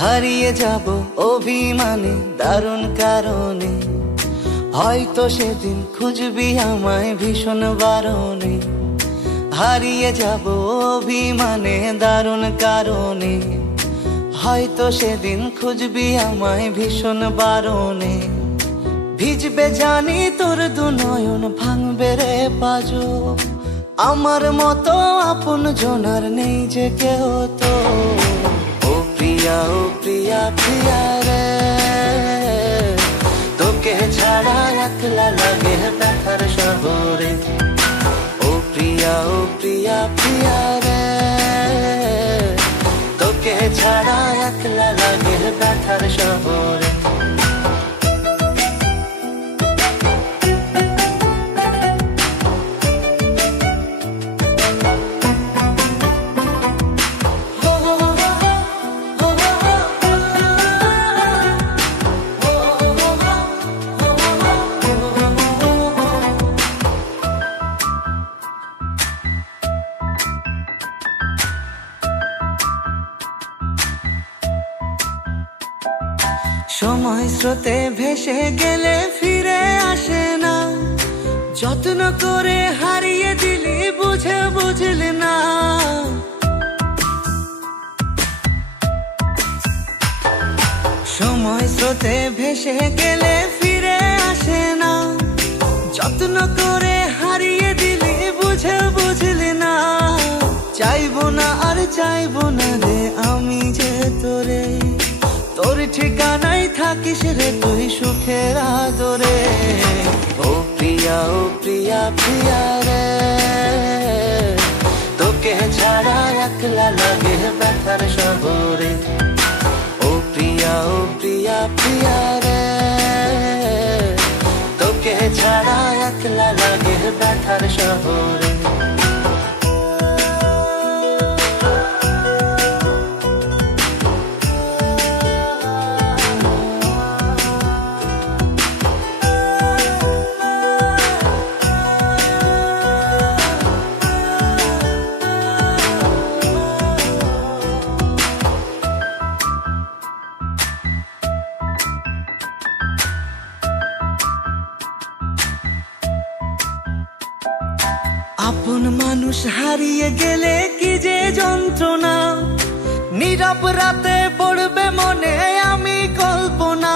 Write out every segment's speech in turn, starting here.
হারিয়ে যাব অভিমানে, দারুণ কারণে। হয়তো সেদিন খুঁজবি আমায় ভীষণ বারণে। হারিয়ে যাব অভিমানে, দারুণ কারণে। হয়তো সেদিন খুঁজবি আমায় ভীষণ বারণে। ভিজবে জানি তোর দু নয়ন, ভাঙবে রে পাজো। আমার মতো আপন জোনার নেই যে কেউ তো। প্রিয়া রে তোকে ছাড়া একলা লাগে ব্যথার শহরে ও প্রিয়া ও প্রিয়া প্রিয়া রে তোকে ছাড়া একলা লাগে ব্যথার শহরে সময় স্রোতে ভেসে গেলে ফিরে আসে না। যত্ন করে হারিয়ে দিলি, বুঝে বুঝলি না। সময় স্রোতে ভেসে গেলে ফিরে আসে না। যত্ন করে হারিয়ে দিলি, বুঝে বুঝলি না। চাইব না আর চাইব না রে, আমি যে তোরে। তোর ঠিকানায় থাকিস রে তুই সুখের আদরে। ও প্রিয়া ও প্রিয়া প্রিয়া রে। তোকে ছাড়া একলা লাগে ব্যথার শহরে। ও প্রিয়া ও প্রিয়া প্রিয়া রে। তোকে ছাড়া একলা লাগে ব্যথার শহরে। আপন মানুষ হারিয়ে গেলে কি যে যন্ত্রণা? নীরব রাতে পড়বে মনে আমি কল্পনা।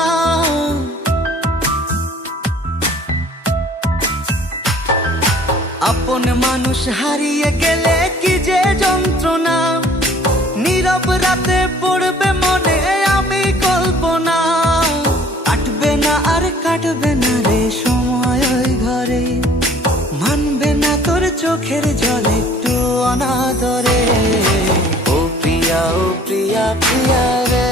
আপন মানুষ হারিয়ে গেলে কি যে যন্ত্রণা? নীরব রাতে পড়বে মনে আমি কল্পনা। কাটবে না আর কাটবে না। চোখের জল একটু অনাদরে। ও প্রিয়া ও প্রিয়া প্রিয়া